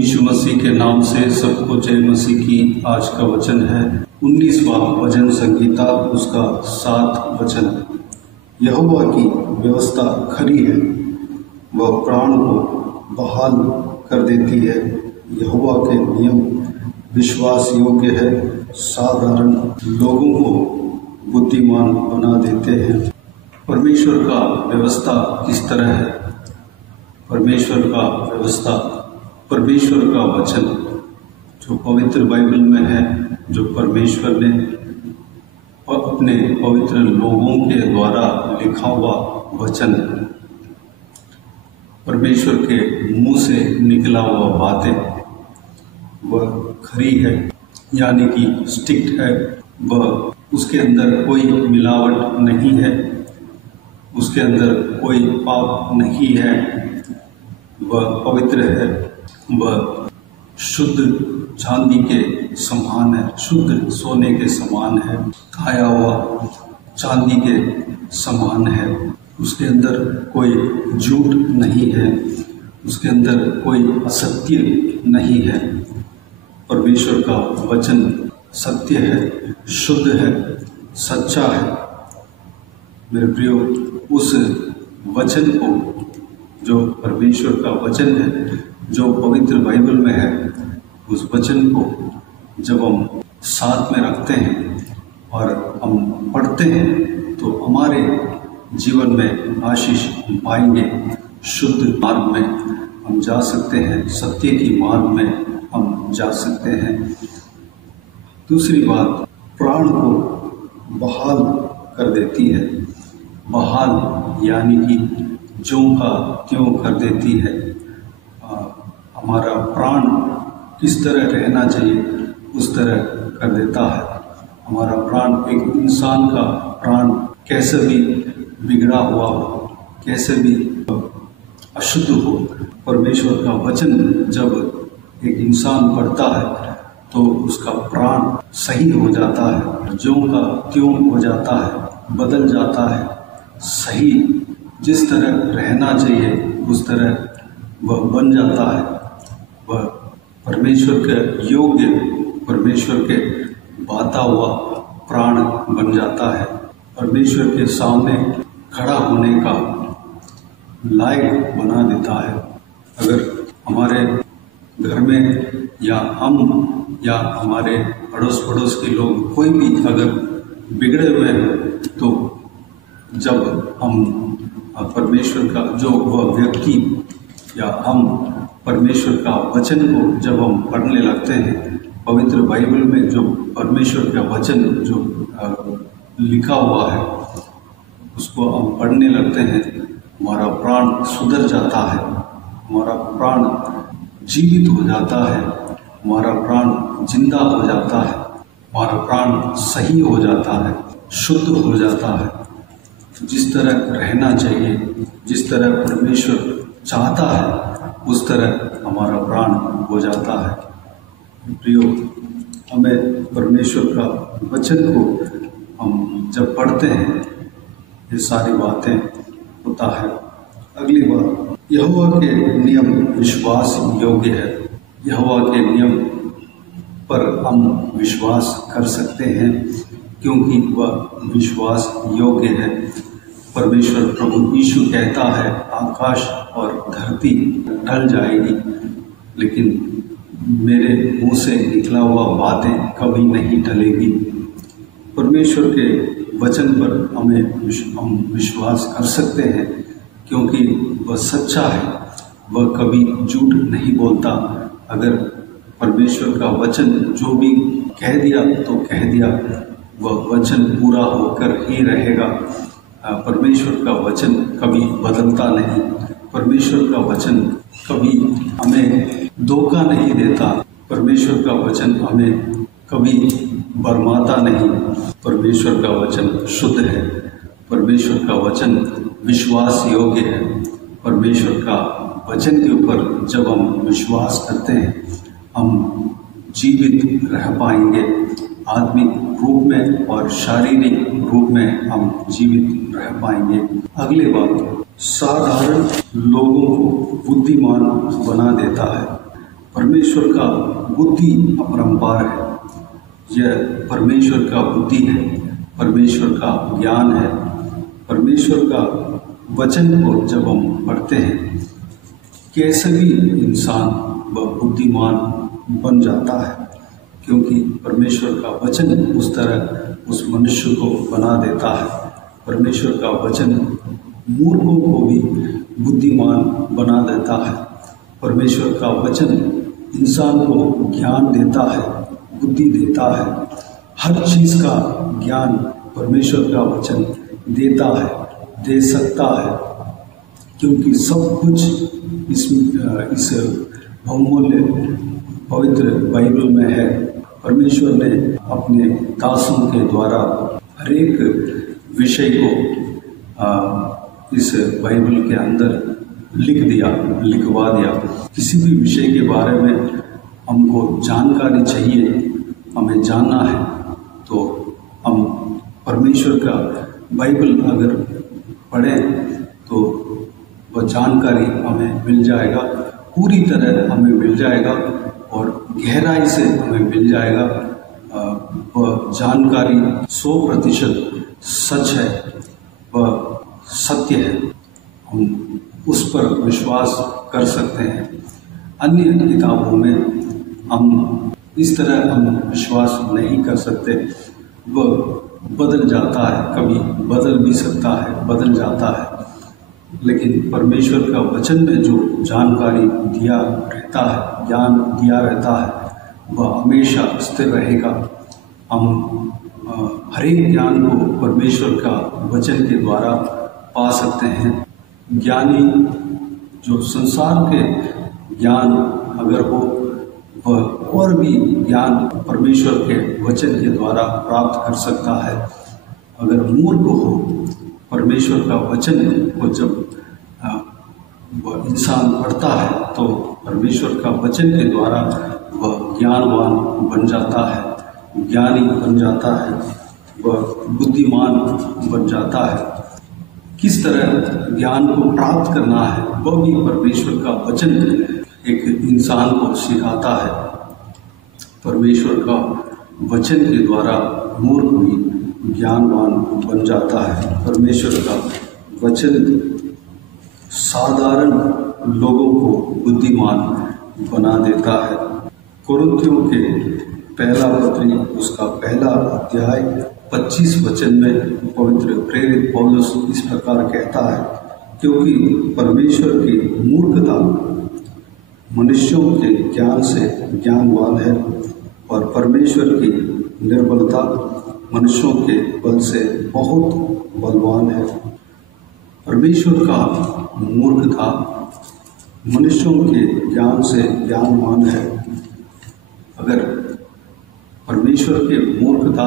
यीशु मसीह के नाम से सबको जय मसीह की। आज का वचन है 19वां भजन संगीता, उसका 7 वचन। यहोवा की व्यवस्था खरी है, वह प्राण को बहाल कर देती है। यहोवा के नियम विश्वास योग्य है, साधारण लोगों को बुद्धिमान बना देते हैं। परमेश्वर का व्यवस्था किस तरह है? परमेश्वर का व्यवस्था, परमेश्वर का वचन जो पवित्र बाइबल में है, जो परमेश्वर ने अपने पवित्र लोगों के द्वारा लिखा हुआ वचन, परमेश्वर के मुंह से निकला हुआ बातें, वह खरी है, यानी कि स्ट्रिक्ट है। वह उसके अंदर कोई मिलावट नहीं है, उसके अंदर कोई पाप नहीं है। वह पवित्र है, वह शुद्ध चांदी के समान है, शुद्ध सोने के समान है, खाया हुआ चांदी के समान है। उसके अंदर कोई झूठ नहीं है, उसके अंदर कोई असत्य नहीं है। परमेश्वर का वचन सत्य है, शुद्ध है, सच्चा है। मेरे प्रियो, उस वचन को, जो परमेश्वर का वचन है, जो पवित्र बाइबल में है, उस वचन को जब हम साथ में रखते हैं और हम पढ़ते हैं तो हमारे जीवन में आशीष पाएंगे। शुद्ध मार्ग में हम जा सकते हैं, सत्य की मार्ग में हम जा सकते हैं। दूसरी बात, प्राण को बहाल कर देती है। बहाल यानी कि ज्यों का त्यों कर देती है। हमारा प्राण किस तरह रहना चाहिए उस तरह कर देता है। हमारा प्राण, एक इंसान का प्राण कैसे भी बिगड़ा हुआ हो, कैसे भी अशुद्ध हो, परमेश्वर का वचन जब एक इंसान पढ़ता है तो उसका प्राण सही हो जाता है, ज्यों का त्यों हो जाता है, बदल जाता है। सही जिस तरह रहना चाहिए उस तरह वह बन जाता है। वह परमेश्वर के योग्य, परमेश्वर के बाता हुआ प्राण बन जाता है। परमेश्वर के सामने खड़ा होने का लायक बना देता है। अगर हमारे घर में या हम या हमारे अड़ोस के लोग, कोई भी अगर बिगड़े हुए हैं, तो जब हम परमेश्वर का, जो वह व्यक्ति या हम परमेश्वर का वचन को जब हम पढ़ने लगते हैं, पवित्र बाइबल में जो परमेश्वर का वचन जो लिखा हुआ है उसको हम पढ़ने लगते हैं, हमारा प्राण सुधर जाता है, हमारा प्राण जीवित हो जाता है, हमारा प्राण जिंदा हो जाता है, हमारा प्राण सही हो जाता है, शुद्ध हो जाता है। जिस तरह रहना चाहिए, जिस तरह परमेश्वर चाहता है, उस तरह हमारा प्राण हो जाता है। प्रियो, हमें परमेश्वर का वचन को हम जब पढ़ते हैं, ये सारी बातें होता है। अगली बात, यहोवा के नियम विश्वास योग्य है। यहोवा के नियम पर हम विश्वास कर सकते हैं क्योंकि वह विश्वास योग्य है। परमेश्वर प्रभु यीशु कहता है, आकाश और धरती टल जाएगी, लेकिन मेरे मुंह से निकला हुआ बातें कभी नहीं टलेगी। परमेश्वर के वचन पर हम विश्वास कर सकते हैं क्योंकि वह सच्चा है, वह कभी झूठ नहीं बोलता। अगर परमेश्वर का वचन जो भी कह दिया तो कह दिया, वह वचन पूरा होकर ही रहेगा। परमेश्वर का वचन कभी बदलता नहीं, परमेश्वर का वचन कभी हमें धोखा नहीं देता, परमेश्वर का वचन हमें कभी बरमाता नहीं। परमेश्वर का वचन शुद्ध है, परमेश्वर का वचन विश्वास योग्य है। परमेश्वर का वचन के ऊपर जब हम विश्वास करते हैं, हम जीवित रह पाएंगे। आत्मिक रूप में और शारीरिक रूप में हम जीवित रह पाएंगे। अगली बात, साधारण लोगों को बुद्धिमान बना देता है। परमेश्वर का बुद्धि अपरंपार है। यह परमेश्वर का बुद्धि है, परमेश्वर का ज्ञान है। परमेश्वर का वचन को जब हम पढ़ते हैं, कैसे भी इंसान व बुद्धिमान बन जाता है, क्योंकि परमेश्वर का वचन उस तरह उस मनुष्य को बना देता है। परमेश्वर का वचन मूर्खों को भी बुद्धिमान बना देता है। परमेश्वर का वचन इंसान को ज्ञान देता है, बुद्धि देता है। हर चीज़ का ज्ञान परमेश्वर का वचन देता है, दे सकता है, क्योंकि सब कुछ इस बहुमूल्य पवित्र बाइबल में है। परमेश्वर ने अपने दासों के द्वारा हर एक विषय को इस बाइबल के अंदर लिखवा दिया। किसी भी विषय के बारे में हमको जानकारी चाहिए, हमें जानना है, तो हम परमेश्वर का बाइबल अगर पढ़ें तो वह जानकारी हमें मिल जाएगा, पूरी तरह हमें मिल जाएगा और गहराई से हमें मिल जाएगा। वह जानकारी 100% सच है, वह सत्य है। हम उस पर विश्वास कर सकते हैं। अन्य किताबों में हम इस तरह हम विश्वास नहीं कर सकते। वह बदल जाता है, कभी बदल भी सकता है, बदल जाता है, लेकिन परमेश्वर का वचन में जो जानकारी दिया रहता है, ज्ञान दिया रहता है, वह हमेशा स्थिर रहेगा। हम हर एक ज्ञान को परमेश्वर का वचन के द्वारा पा सकते हैं। ज्ञानी जो संसार के ज्ञान अगर हो, वह और भी ज्ञान परमेश्वर के वचन के द्वारा प्राप्त कर सकता है। अगर मूर्ख हो, परमेश्वर का वचन को जब वह इंसान पढ़ता है, तो परमेश्वर का वचन के द्वारा वह ज्ञानवान बन जाता है, ज्ञानी बन जाता है, वह बुद्धिमान बन जाता है। किस तरह ज्ञान को प्राप्त करना है, वह भी परमेश्वर का वचन एक इंसान को सिखाता है। परमेश्वर का वचन के द्वारा मूर्ख भी ज्ञानवान बन जाता है। परमेश्वर का वचन साधारण लोगों को बुद्धिमान बना देता है। कुरिन्थियों के पहला पत्री उसका पहला अध्याय 25 वचन में पवित्र प्रेरित पौलुस इस प्रकार कहता है, क्योंकि परमेश्वर की मूर्खता मनुष्यों के ज्ञान से ज्ञानवान है और परमेश्वर की निर्बलता मनुष्यों के बल से बहुत बलवान है। परमेश्वर का मूर्खता मनुष्यों के ज्ञान से ज्ञानवान है। अगर परमेश्वर के मूर्खता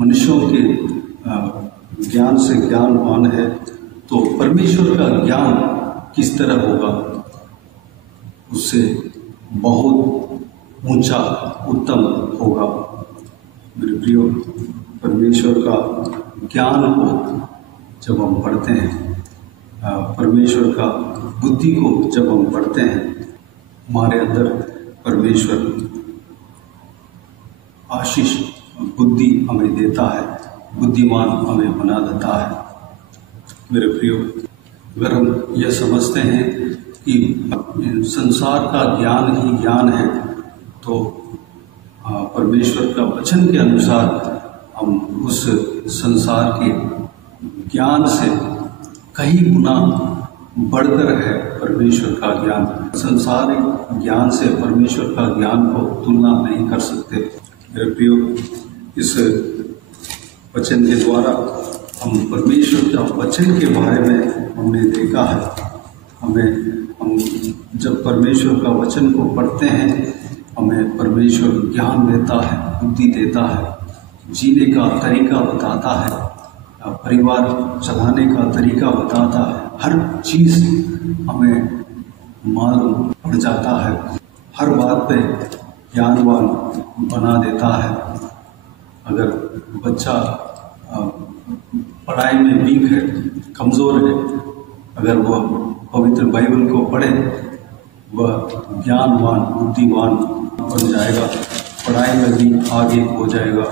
मनुष्यों के ज्ञान से ज्ञानवान है, तो परमेश्वर का ज्ञान किस तरह होगा? उससे बहुत ऊंचा, उत्तम होगा। मेरे प्रियो, परमेश्वर का ज्ञान को जब हम पढ़ते हैं, परमेश्वर का बुद्धि को जब हम पढ़ते हैं, हमारे अंदर परमेश्वर आशीष बुद्धि हमें देता है, बुद्धिमान हमें बना देता है। मेरे प्रियो, अगर हम यह समझते हैं कि संसार का ज्ञान ही ज्ञान है, तो परमेश्वर का वचन के अनुसार हम उस संसार के ज्ञान से कई गुना बढ़कर है परमेश्वर का ज्ञान। संसारिक ज्ञान से परमेश्वर का ज्ञान को तुलना नहीं कर सकते। मेरे प्रियो, इस वचन के द्वारा हम परमेश्वर का वचन के बारे में हमने देखा है। हम जब परमेश्वर का वचन को पढ़ते हैं, हमें परमेश्वर ज्ञान देता है, बुद्धि देता है, जीने का तरीका बताता है, परिवार चलाने का तरीका बताता है। हर चीज़ हमें मालूम पड़ जाता है, हर बात पे ज्ञानवान बना देता है। अगर बच्चा पढ़ाई में वीक है, कमज़ोर है, अगर वह पवित्र बाइबल को पढ़े, वह ज्ञानवान बुद्धिमान बन जाएगा, पढ़ाई में भी आगे हो जाएगा,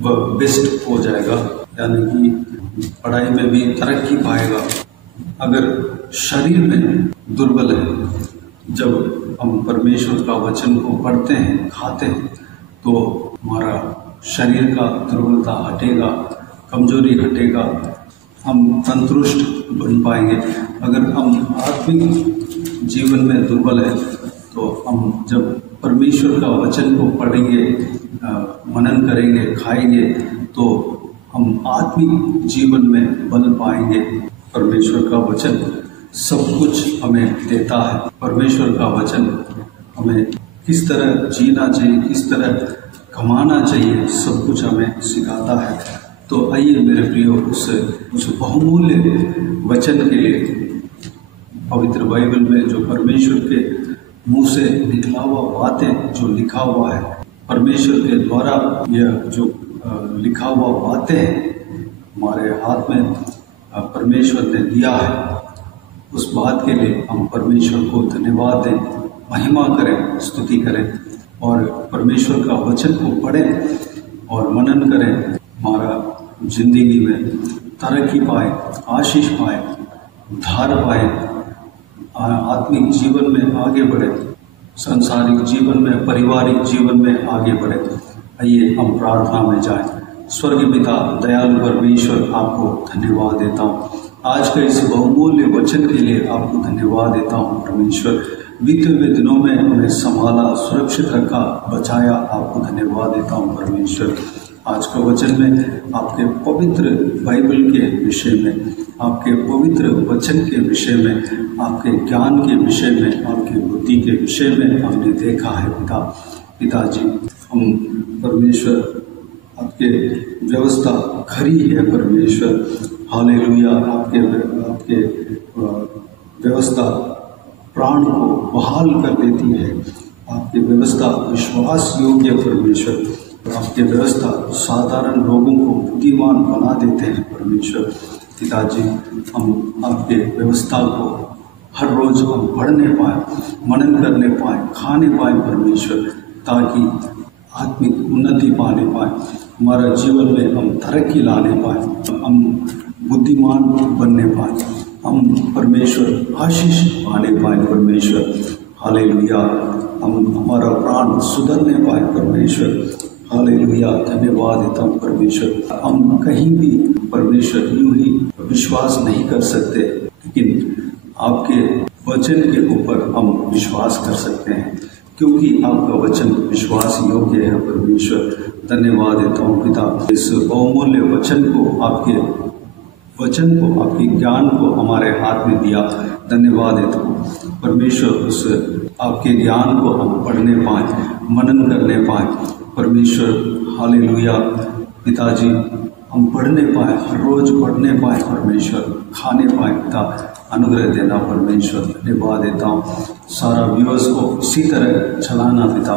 वह बेस्ट हो जाएगा, यानी कि पढ़ाई में भी तरक्की पाएगा। अगर शरीर में दुर्बल है, जब हम परमेश्वर का वचन को पढ़ते हैं, खाते हैं, तो हमारा शरीर का दुर्बलता हटेगा, कमजोरी हटेगा, हम तंदुरुस्त बन पाएंगे। अगर हम आत्मिक जीवन में दुर्बल है तो हम जब परमेश्वर का वचन को पढ़ेंगे, मनन करेंगे, खाएंगे, तो हम आत्मिक जीवन में बल पाएंगे। परमेश्वर का वचन सब कुछ हमें देता है। परमेश्वर का वचन हमें किस तरह जीना चाहिए, किस तरह कमाना चाहिए, सब कुछ हमें सिखाता है। तो आइए मेरे प्रियो, उस बहुमूल्य वचन के लिए पवित्र बाइबल में जो परमेश्वर के मुंह से निकला हुआ बातें जो लिखा हुआ है, परमेश्वर के द्वारा यह जो लिखा हुआ बातें हमारे हाथ में परमेश्वर ने दिया है, उस बात के लिए हम परमेश्वर को धन्यवाद दें, महिमा करें, स्तुति करें और परमेश्वर का वचन को पढ़ें और मनन करें। हमारा जिंदगी में तरक्की पाए, आशीष पाए, उद्धार पाए, आत्मिक जीवन में आगे बढ़े, सांसारिक जीवन में, पारिवारिक जीवन में आगे बढ़े। आइए हम प्रार्थना में जाएं। स्वर्गीय पिता, दयालु परमेश्वर, आपको धन्यवाद देता हूँ। आज के इस बहुमूल्य वचन के लिए आपको धन्यवाद देता हूँ परमेश्वर। बीते हुए दिनों में हमें संभाला, सुरक्षित रखा, बचाया, आपको धन्यवाद देता हूँ परमेश्वर। आज का वचन में आपके पवित्र बाइबल के विषय में, आपके पवित्र वचन के विषय में, आपके ज्ञान के विषय में, आपकी बुद्धि के विषय में हमने देखा है पिताजी। हम परमेश्वर आपके व्यवस्था खरी है परमेश्वर, हालेलुया। आपके व्यवस्था प्राण को बहाल कर देती है, आपकी व्यवस्था विश्वास योग्य परमेश्वर, आपकी व्यवस्था साधारण लोगों को बुद्धिमान बना देते हैं परमेश्वर। पिताजी, हम आपके व्यवस्था को हर रोज हम पढ़ने पाए, मनन करने पाए, खाने पाए परमेश्वर, ताकि आत्मिक उन्नति पाने पाए, हमारा जीवन में हम तरक्की लाने पाए, हम बुद्धिमान बनने पाए, हम परमेश्वर आशीष पाने पाए परमेश्वर। हालेलुया। हम हमारा प्राण सुधरने पाए परमेश्वर। हालेलुया। धन्यवाद देता हूँ परमेश्वर। हम कहीं भी परमेश्वर यूं ही विश्वास नहीं कर सकते, लेकिन आपके वचन के ऊपर हम विश्वास कर सकते हैं, क्योंकि आपका वचन विश्वास योग्य है परमेश्वर। धन्यवाद देता हूँ पिता, इस बहुमूल्य वचन को, आपके वचन को, आपके ज्ञान को हमारे हाथ में दिया। धन्यवाद देता हूँ परमेश्वर, उस आपके ज्ञान को हम पढ़ने पाए, मनन करने पाए परमेश्वर। हालेलुया। पिताजी, हम पढ़ने पाए, हर रोज पढ़ने पाए परमेश्वर, खाने पाए पिता, अनुग्रह देना परमेश्वर। धन्यवाद देता हूँ। सारा व्यूअर्स को इसी तरह चलाना पिता,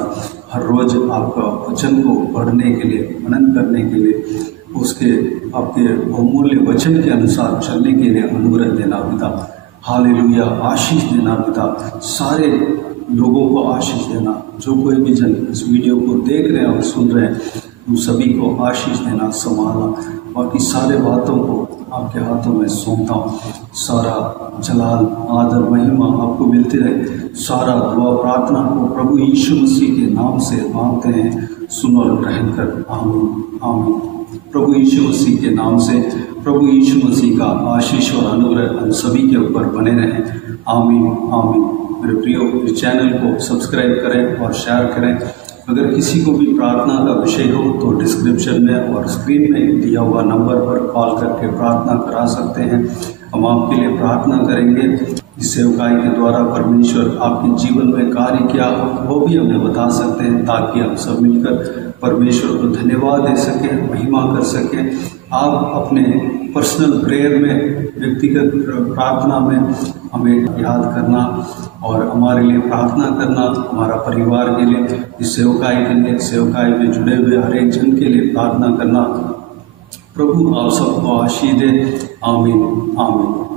हर रोज आपका वचन को पढ़ने के लिए, मनन करने के लिए, उसके आपके बहुमूल्य वचन के अनुसार चलने के लिए अनुग्रह देना पिता। हालेलुया। आशीष देना पिता, सारे लोगों को आशीष देना, जो कोई भी जन इस वीडियो को देख रहे हैं और सुन रहे हैं, उन सभी को आशीष देना, संभालना। बाकी सारे बातों को आपके हाथों में सौंपता हूँ। सारा जलाल, आदर, महिमा आपको मिलती रहे। सारा दुआ प्रार्थना को प्रभु यीशु मसीह के नाम से मांगते हैं, सुनो और ग्रहण कर। आमीन, आमीन। प्रभु यीशु मसीह के नाम से प्रभु यीशु मसीह का आशीष और अनुग्रह हम सभी के ऊपर बने रहें। आमीन, आमीन। मेरे प्रियो, इस चैनल को सब्सक्राइब करें और शेयर करें। अगर किसी को भी प्रार्थना का विषय हो तो डिस्क्रिप्शन में और स्क्रीन में दिया हुआ नंबर पर कॉल करके प्रार्थना करा सकते हैं। हम आपके लिए प्रार्थना करेंगे। इस सेवकाई के द्वारा परमेश्वर आपके जीवन में कार्य क्या हो वो भी हमें बता सकते हैं, ताकि हम सब मिलकर परमेश्वर को धन्यवाद दे सकें, महिमा कर सकें। आप अपने पर्सनल प्रेयर में, व्यक्तिगत प्रार्थना में हमें याद करना और हमारे लिए प्रार्थना करना, हमारा परिवार के लिए, इस सेवकाई के लिए, सेवकाई में जुड़े हुए हर एक जन के लिए प्रार्थना करना। प्रभु आप सबको आशीष दे। आमीन, आमीन।